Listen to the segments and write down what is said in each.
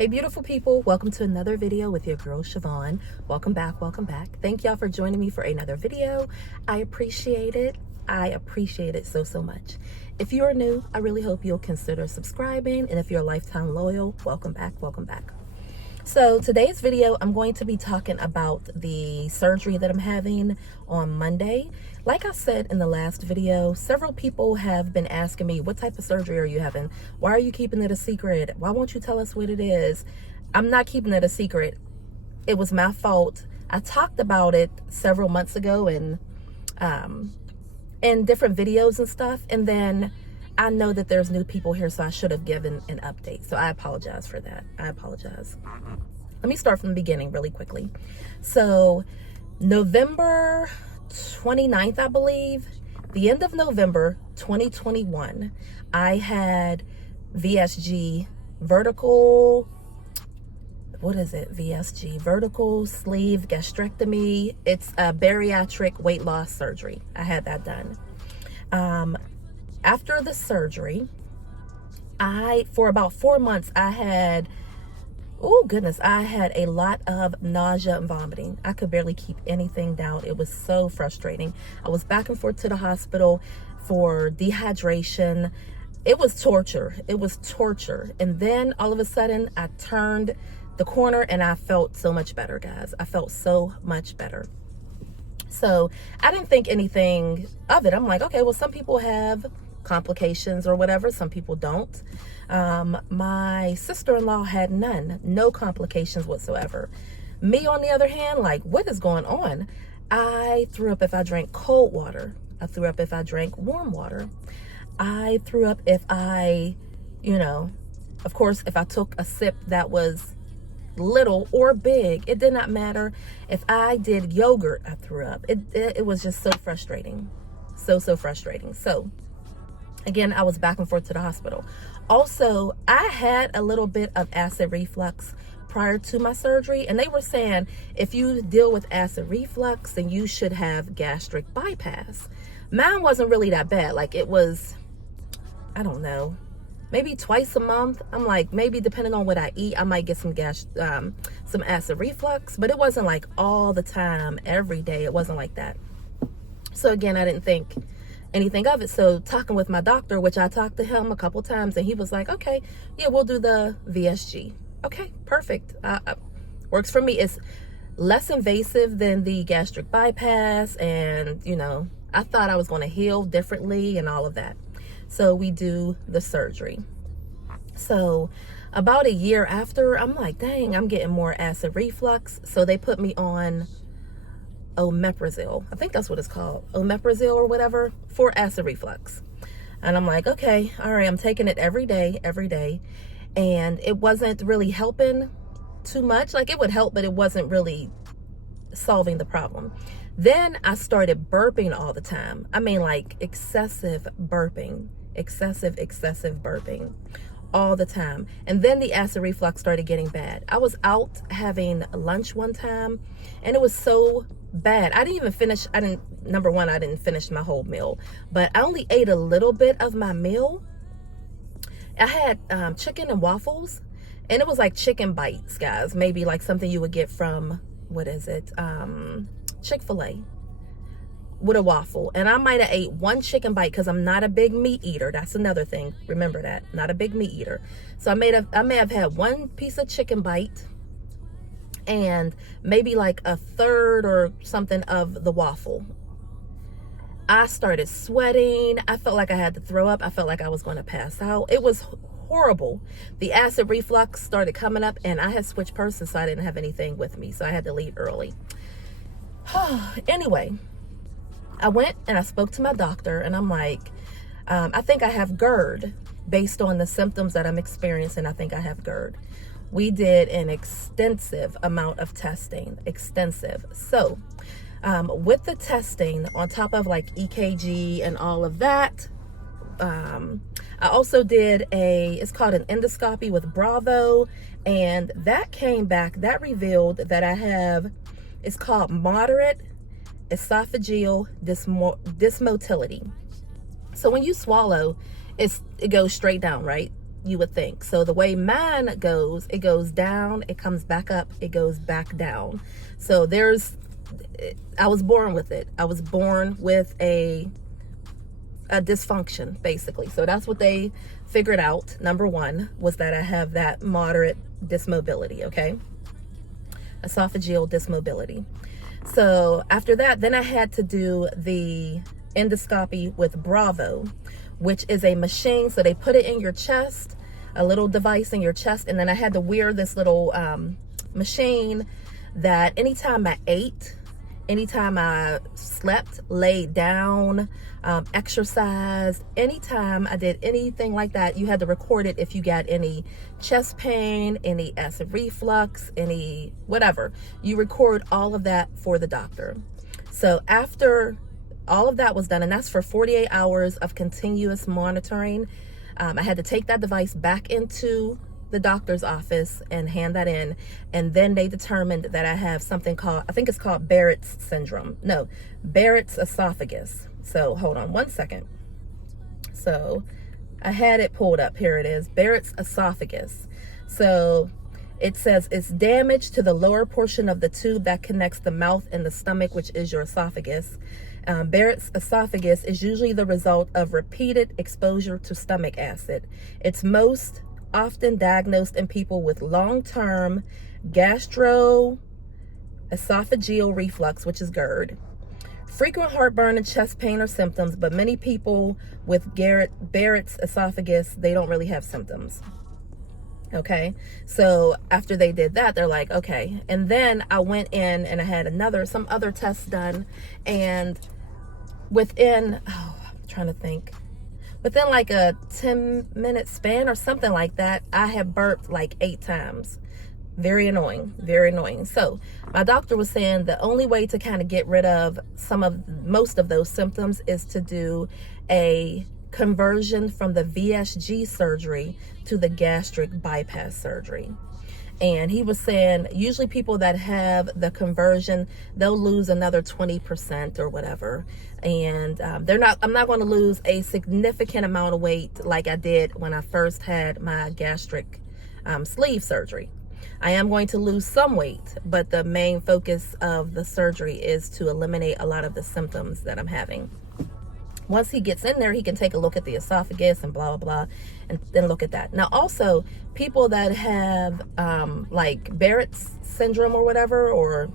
Hey beautiful people, welcome to another video with your girl Sha-Von. Welcome back. Thank y'all for joining me for another video. I appreciate it. So much. If you are new, I really hope you'll consider subscribing, and if you're a lifetime loyal, welcome back. So today's video, I'm going to be talking about the surgery that I'm having on Monday. Like I said in the last video, several people have been asking me, what type of surgery are you having? Why are you keeping it a secret? Why won't you tell us what it is? I'm not keeping it a secret. It was my fault. I talked about it several months ago in different videos and stuff. And then I know that there's new people here, so I should have given an update. So I apologize for that. I apologize. Let me start from the beginning really quickly. So November 29th, I believe, the end of November 2021, I had VSG vertical, vertical sleeve gastrectomy. It's a bariatric weight loss surgery. I had that done. After the surgery, for about 4 months, I had a lot of nausea and vomiting. I could barely keep anything down. It was so frustrating. I was back and forth to the hospital for dehydration. It was torture. And then all of a sudden, I turned the corner and I felt so much better, guys. I felt so much better. So I didn't think anything of it. I'm like, okay, well, some people have complications or whatever. Some people don't. My sister-in-law had no complications whatsoever. Me, on the other hand, like, what is going on? I threw up if I drank cold water. I threw up if I drank warm water. I threw up if I, of course, if I took a sip that was little or big, it did not matter. If I did yogurt, I threw up. It was just so frustrating. So frustrating. So again, I was back and forth to the hospital. Also, I had a little bit of acid reflux prior to my surgery, and they were saying if you deal with acid reflux, then you should have gastric bypass. Mine wasn't really that bad. Like, it was, I don't know, maybe twice a month. I'm like, maybe depending on what I eat, I might get some acid reflux, but it wasn't like all the time, every day. It wasn't like that. So again, I didn't think anything of it. So talking with my doctor, which I talked to him a couple times, and he was like, okay, yeah, we'll do the VSG. Okay, perfect. Works for me. It's less invasive than the gastric bypass, and I thought I was going to heal differently and all of that. So we do the surgery. So about a year after, I'm like, dang, I'm getting more acid reflux. So they put me on omeprazole. I think that's what it's called, omeprazole or whatever, for acid reflux. And I'm like, okay, all right, I'm taking it every day. And it wasn't really helping too much. Like, it would help, but it wasn't really solving the problem. Then I started burping all the time. I mean, like, excessive burping all the time. And then the acid reflux started getting bad. I was out having lunch one time, and it was so bad. I didn't finish my whole meal, but I only ate a little bit of my meal. I had chicken and waffles, and it was like chicken bites, guys. Maybe like something you would get from, Chick-fil-A with a waffle. And I might have ate one chicken bite because I'm not a big meat eater. That's another thing. Remember that. Not a big meat eater. So I may have had one piece of chicken bite and maybe like a third or something of the waffle. I started sweating. I felt like I had to throw up. I felt like I was going to pass out. It was horrible. The acid reflux started coming up, and I had switched purses, so I didn't have anything with me. So I had to leave early. Anyway, I went and I spoke to my doctor, and I'm like, I think I have GERD. Based on the symptoms that I'm experiencing, I think I have GERD. We did an extensive amount of testing, So with the testing, on top of like EKG and all of that, I also did it's called an endoscopy with Bravo, and that came back, that revealed that I have, it's called moderate esophageal dysmotility. So when you swallow, it goes straight down, right? you would think. So the way mine goes, it goes down, it comes back up, it goes back down. So I was born with it. I was born with a dysfunction, basically. So that's what they figured out. Number one was that I have that moderate dysmobility, okay? Esophageal dysmobility. So after that, then I had to do the endoscopy with Bravo, which is a machine. So they put it in your chest, a little device in your chest, and then I had to wear this little machine that anytime I ate, anytime I slept, laid down, exercised, anytime I did anything like that, you had to record it. If you got any chest pain, any acid reflux, any whatever, you record all of that for the doctor. So after all of that was done, and that's for 48 hours of continuous monitoring, I had to take that device back into the doctor's office and hand that in, and then they determined that I have something called, I think it's called Barrett's syndrome. No, Barrett's esophagus. So hold on one second. So I had it pulled up. Here it is, Barrett's esophagus. So it says it's damage to the lower portion of the tube that connects the mouth and the stomach, which is your esophagus. Barrett's esophagus is usually the result of repeated exposure to stomach acid. It's most often diagnosed in people with long-term gastroesophageal reflux, which is GERD. Frequent heartburn and chest pain are symptoms, but many people with Barrett's esophagus, they don't really have symptoms. Okay, so after they did that, they're like, okay. And then I went in and I had some other tests done, and within, I'm trying to think, within like a 10-minute span or something like that, I had burped like 8 times. Very annoying, very annoying. So my doctor was saying the only way to kind of get rid of most of those symptoms is to do a conversion from the VSG surgery to the gastric bypass surgery. And he was saying usually people that have the conversion, they'll lose another 20% or whatever. And I'm not going to lose a significant amount of weight like I did when I first had my gastric sleeve surgery. I am going to lose some weight, but the main focus of the surgery is to eliminate a lot of the symptoms that I'm having. Once he gets in there, he can take a look at the esophagus and blah, blah, blah, and then look at that. Now, also, people that have like Barrett's syndrome or whatever, or,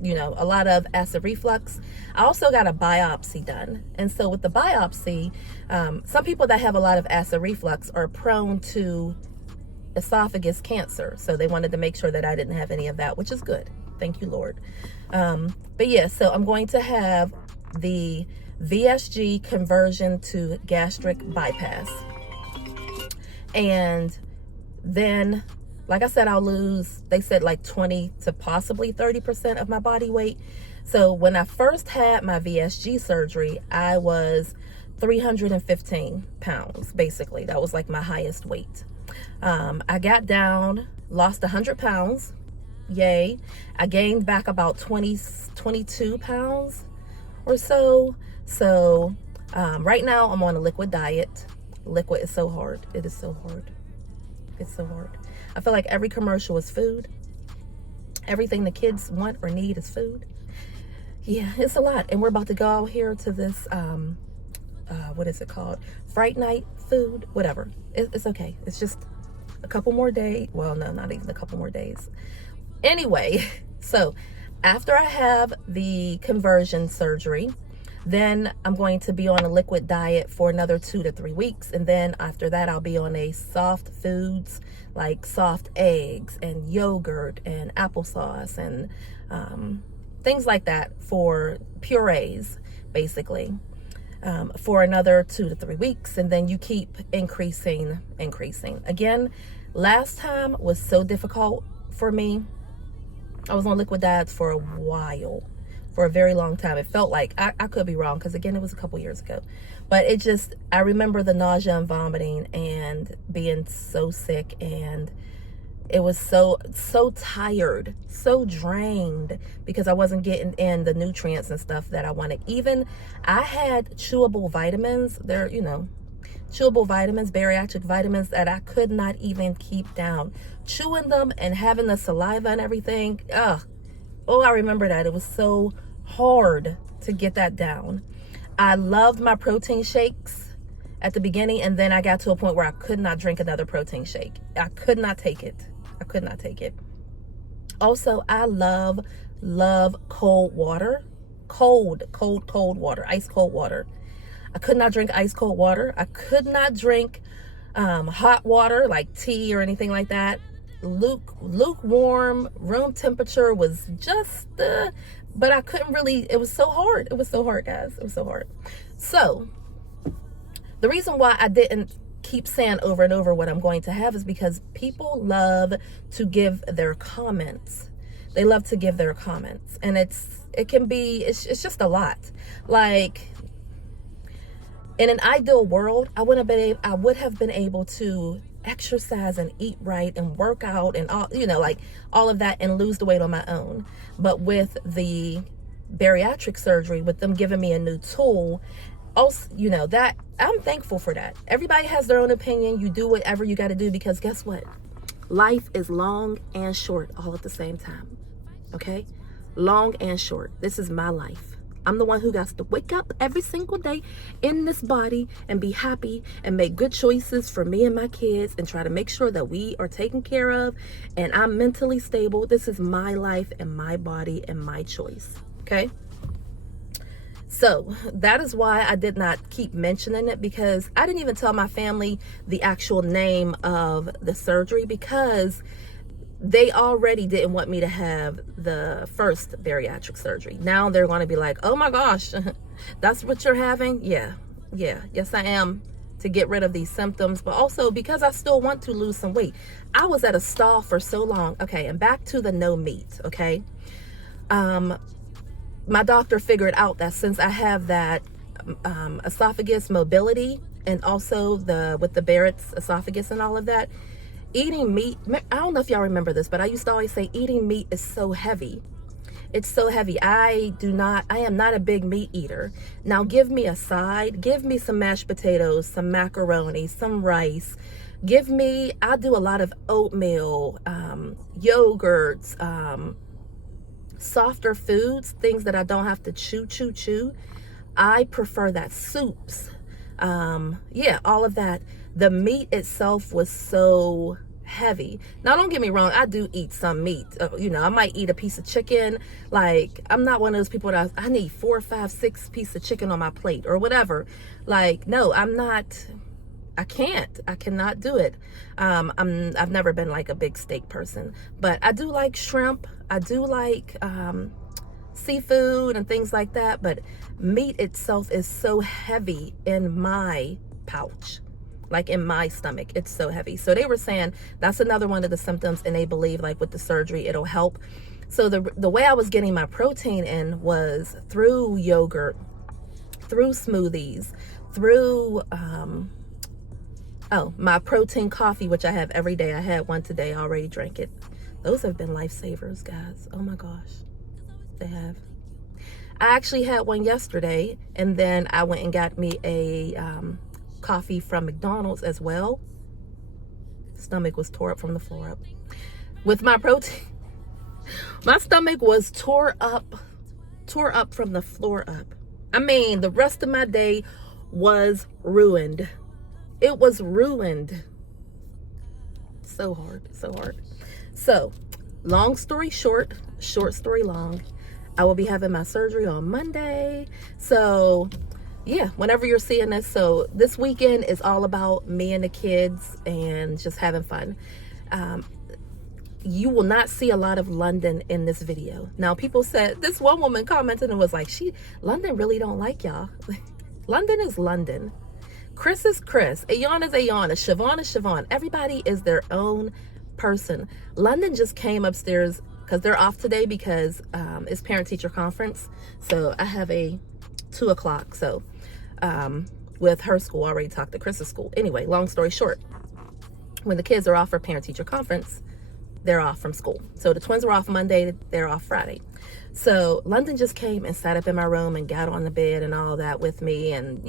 you know, a lot of acid reflux, I also got a biopsy done. And so with the biopsy, some people that have a lot of acid reflux are prone to esophagus cancer. So they wanted to make sure that I didn't have any of that, which is good. Thank you, Lord. But yeah, so I'm going to have the VSG conversion to gastric bypass. And then, like I said, I'll lose, they said like 20 to possibly 30% of my body weight. So when I first had my VSG surgery, I was 315 pounds, basically. That was like my highest weight. I got down, lost 100 pounds. Yay. I gained back about 22 pounds or so. So right now I'm on a liquid diet. Liquid is so hard. It is so hard. It's so hard. I feel like every commercial is food. Everything the kids want or need is food. Yeah, it's a lot. And we're about to go out here to this, what is it called? Fright night food, whatever. It's okay. It's just a couple more days. Well, no, not even a couple more days. Anyway, so after I have the conversion surgery, then I'm going to be on a liquid diet for another 2 to 3 weeks. And then after that, I'll be on a soft foods, like soft eggs and yogurt and applesauce and things like that, for purees, basically, for another 2 to 3 weeks. And then you keep increasing. Again, last time was so difficult for me. I was on liquid diets for a while, for a very long time. It felt like, I could be wrong, because again, it was a couple years ago, but it just, I remember the nausea and vomiting and being so sick, and it was so tired, so drained, because I wasn't getting in the nutrients and stuff that I wanted. Even I had chewable vitamins. They're, you know, chewable vitamins, bariatric vitamins that I could not even keep down. Chewing them and having the saliva and everything. Oh, I remember that. It was so hard to get that down. I loved my protein shakes at the beginning, and then I got to a point where I could not drink another protein shake. I could not take it. I could not take it. Also, I love cold water. Cold water, ice cold water. I could not drink ice cold water. I could not drink hot water like tea or anything like that. Lukewarm, room temperature was just, but I couldn't really, it was so hard. It was so hard, guys. It was so hard. So the reason why I didn't keep saying over and over what I'm going to have is because people love to give their comments. They love to give their comments, and it's just a lot. Like, in an ideal world, I would have been able to exercise and eat right and work out and all, like all of that, and lose the weight on my own. But with the bariatric surgery, with them giving me a new tool, also, that I'm thankful for that. Everybody has their own opinion. You do whatever you got to do, because guess what? Life is long and short all at the same time. Okay? Long and short. This is my life. I'm the one who got to wake up every single day in this body and be happy and make good choices for me and my kids and try to make sure that we are taken care of and I'm mentally stable. This is my life and my body and my choice. Okay? So that is why I did not keep mentioning it, because I didn't even tell my family the actual name of the surgery, because they already didn't want me to have the first bariatric surgery. Now they're going to be like, oh my gosh, that's what you're having? Yeah, yes I am, to get rid of these symptoms, but also because I still want to lose some weight. I was at a stall for so long. Okay, and back to the no meat, okay? My doctor figured out that since I have that esophagus mobility, and also with the Barrett's esophagus and all of that, eating meat, I don't know if y'all remember this, but I used to always say eating meat is so heavy. It's so heavy. I am not a big meat eater. Now give me a side, give me some mashed potatoes, some macaroni, some rice. I do a lot of oatmeal, yogurts, softer foods, things that I don't have to chew. I prefer that. Soups, yeah, all of that. The meat itself was so heavy. Now don't get me wrong, I do eat some meat. I might eat a piece of chicken. Like, I'm not one of those people that I need 4, 5, 6 pieces of chicken on my plate or whatever. Like, no, I cannot do it. I've never been like a big steak person, but I do like shrimp. I do like seafood and things like that, but meat itself is so heavy in my pouch, like in my stomach. It's so heavy. So they were saying that's another one of the symptoms, and they believe like with the surgery it'll help. So the way I was getting my protein in was through yogurt, through smoothies, through my protein coffee, which I have every day. I had one today, I already drank it. Those have been lifesavers, guys. Oh my gosh, they have. I actually had one yesterday, and then I went and got me a coffee from McDonald's as well. Stomach was tore up from the floor up. With my protein, my stomach was tore up from the floor up. I mean, the rest of my day was ruined. It was ruined. So hard. So, long story short, short story long, I will be having my surgery on Monday. So, yeah, whenever you're seeing this. So, this weekend is all about me and the kids and just having fun. You will not see a lot of London in this video. Now, people said, this one woman commented and was like, London really don't like y'all. London is London. Chris is Chris. Ayan is Ayan. SHYVONNE is SHYVONNE. Everybody is their own person. London just came upstairs because they're off today because it's parent-teacher conference. So I have a 2 o'clock. So with her school, I already talked to Chris's school. Anyway, long story short, when the kids are off for parent-teacher conference, they're off from school. So the twins were off Monday, they're off Friday. So London just came and sat up in my room and got on the bed and all that with me, and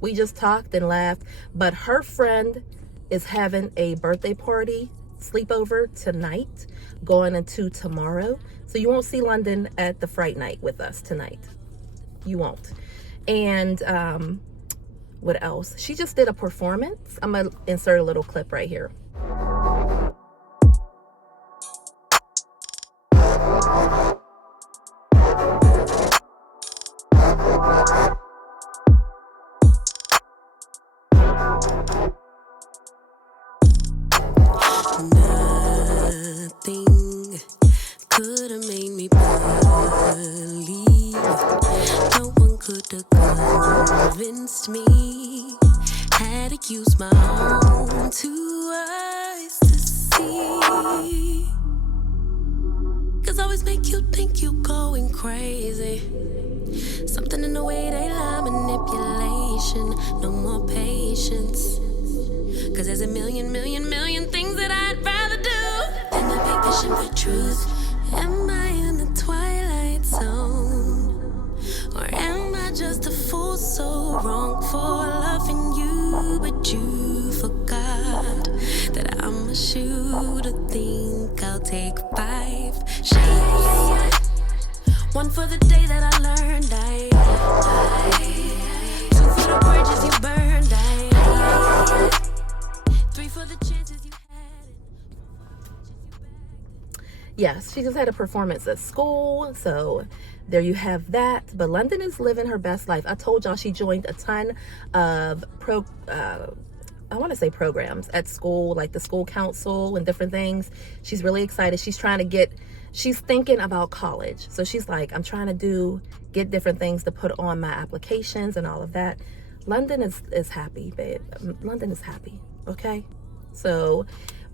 We just talked and laughed. But her friend is having a birthday party sleepover tonight, going into tomorrow. So you won't see London at the Fright Night with us tonight. You won't. And what else? She just did a performance. I'm gonna insert a little clip right here. Nothing could have made me believe. No one could have convinced me. Had to use my own 2 eyes to see. 'Cause always make you think you going crazy. Something in the way they lie, manipulation. No more patience. 'Cause there's a million things that I'd rather do than to be fishing for truth. Am I in the twilight zone? Or am I just a fool so wrong for loving you? But you forgot that I'm a shooter. Think I'll take 5 shots. 1 for the day that I learned I 2 for the bridges you burned I 3 for the chances you had. Yes, she just had a performance at school, so there you have that. But London is living her best life. I told y'all she joined a ton of I want to say programs at school, like the school council and different things. She's really excited. She's thinking about college. So she's like, I'm trying to get different things to put on my applications and all of that. London is happy, babe. London is happy, okay? So,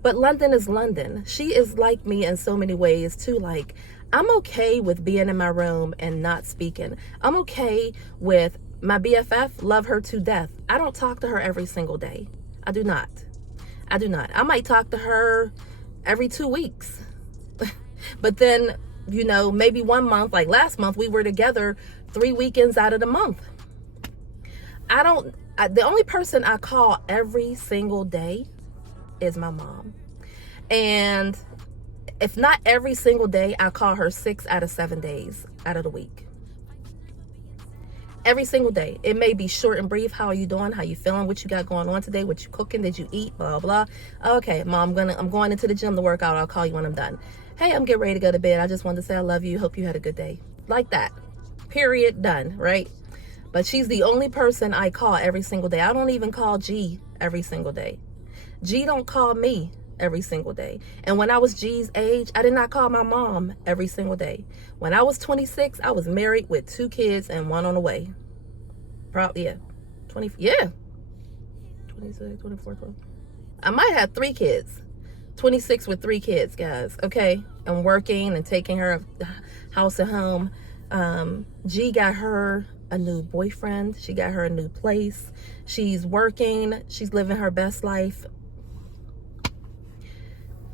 but London is London. She is like me in so many ways too. Like, I'm okay with being in my room and not speaking. I'm okay with my BFF, love her to death. I don't talk to her every single day. I do not. I might talk to her every 2 weeks. But then, you know, maybe 1 month, like last month, we were together 3 weekends out of the month. The only person I call every single day is my mom. And if not every single day, I call her 6 out of 7 days out of the week. Every single day. It may be short and brief. How are you doing? How you feeling? What you got going on today? What you cooking? Did you eat? Blah, blah. Okay, mom, I'm going into the gym to work out. I'll call you when I'm done. Hey, I'm getting ready to go to bed. I just wanted to say I love you. Hope you had a good day. Like that. Period. Done. Right? But she's the only person I call every single day. I don't even call G every single day. G don't call me every single day. And when I was G's age, I did not call my mom every single day. When I was 26, I was married with 2 kids and 1 on the way. Probably, yeah. 26, 24, 12. I might have 3 kids. 26 with 3 kids, guys. Okay? I'm working and taking her of the house and home. G got her a new boyfriend. She got her a new place. She's working. She's living her best life.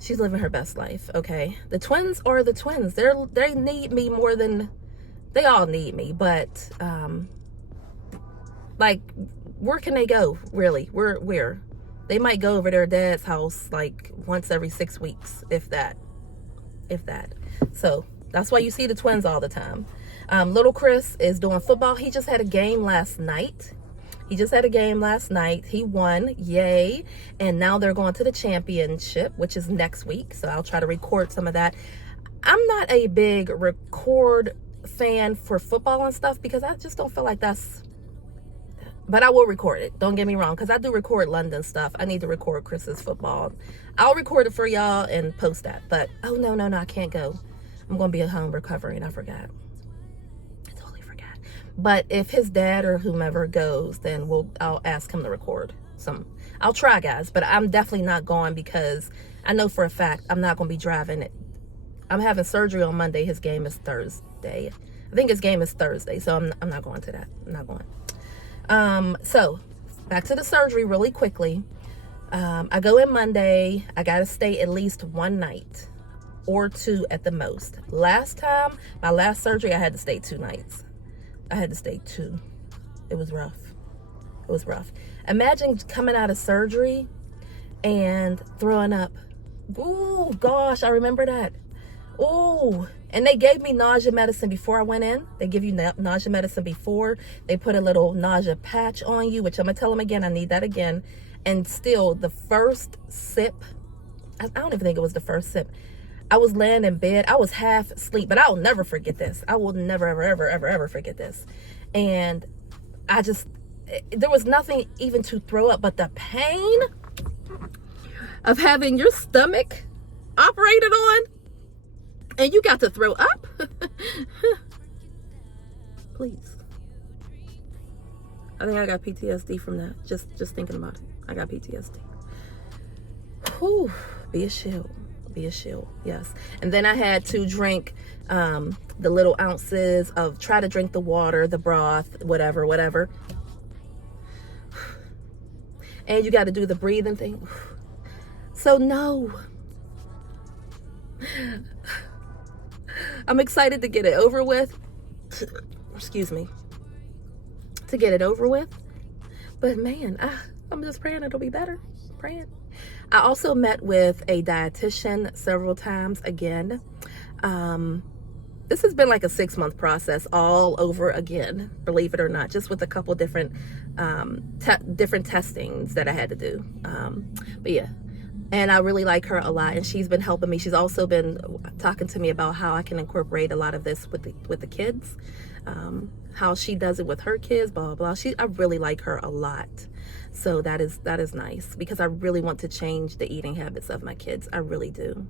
She's living her best life, okay? The twins are the twins. They need me more than... They all need me, but... like, where can they go, really? Where? They might go over their dad's house, like, once every 6 weeks, if that. So, that's why you see the twins all the time. Little Chris is doing football. He just had a game last night. He won, yay. And now they're going to the championship, which is next week. So I'll try to record some of that. I'm not a big record fan for football and stuff because I just don't feel like that's... But I will record it. Don't get me wrong, because I do record London stuff. I need to record Chris's football. I'll record it for y'all and post that. But, oh, no, I can't go. I'm going to be at home recovering. I forgot. But if his dad or whomever goes, then I'll ask him to record some. I'll try, guys, but I'm definitely not going because I know for a fact I'm not going to be driving it. I'm having surgery on Monday. His game is Thursday. I think his game is Thursday, so I'm not going to that. I'm not going. So back to the surgery really quickly. I go in Monday. I got to stay at least 1 night or 2 at the most. Last time, my last surgery, I had to stay 2 nights. I had to stay 2. It was rough. It was rough. Imagine coming out of surgery and throwing up. Ooh, gosh, I remember that. Ooh, and they gave me nausea medicine before I went in. They give you nausea medicine before. They put a little nausea patch on you, which I'm gonna tell them again, I need that again. And still, the first sip, I don't even think it was the first sip. I was laying in bed. I was half asleep, but I'll never forget this. I will never, ever, ever, ever, ever forget this. And there was nothing even to throw up, but the pain of having your stomach operated on and you got to throw up. Please. I think I got PTSD from that. Just thinking about it. I got PTSD. Whew. Be a shield. Be a shield. Yes. And then I had to drink the little ounces of, try to drink the water, the broth, whatever. And you got to do the breathing thing. So no. I'm excited to get it over with. Excuse me. To get it over with. But man, I'm just praying it'll be better. Praying. I also met with a dietitian several times again. This has been like a 6-month process all over again, believe it or not, just with a couple different different testings that I had to do. But yeah, and I really like her a lot, and she's been helping me. She's also been talking to me about how I can incorporate a lot of this with the kids, how she does it with her kids, blah blah blah. I really like her a lot. So that is nice, because I really want to change the eating habits of my kids. I really do.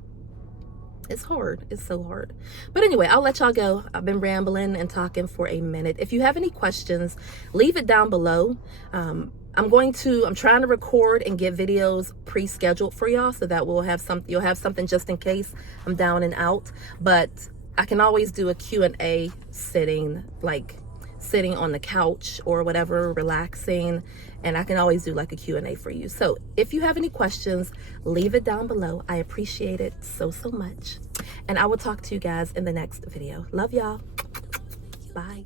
It's hard. It's so hard. But anyway, I'll let y'all go. I've been rambling and talking for a minute. If you have any questions, leave it down below. I'm trying to record and get videos pre-scheduled for y'all, so that you'll have something just in case I'm down and out. But I can always do a Q&A sitting on the couch or whatever, relaxing, and I can always do like a Q&A for you. So if you have any questions, leave it down below. I appreciate it so much, and I will talk to you guys in the next video. Love y'all. Bye.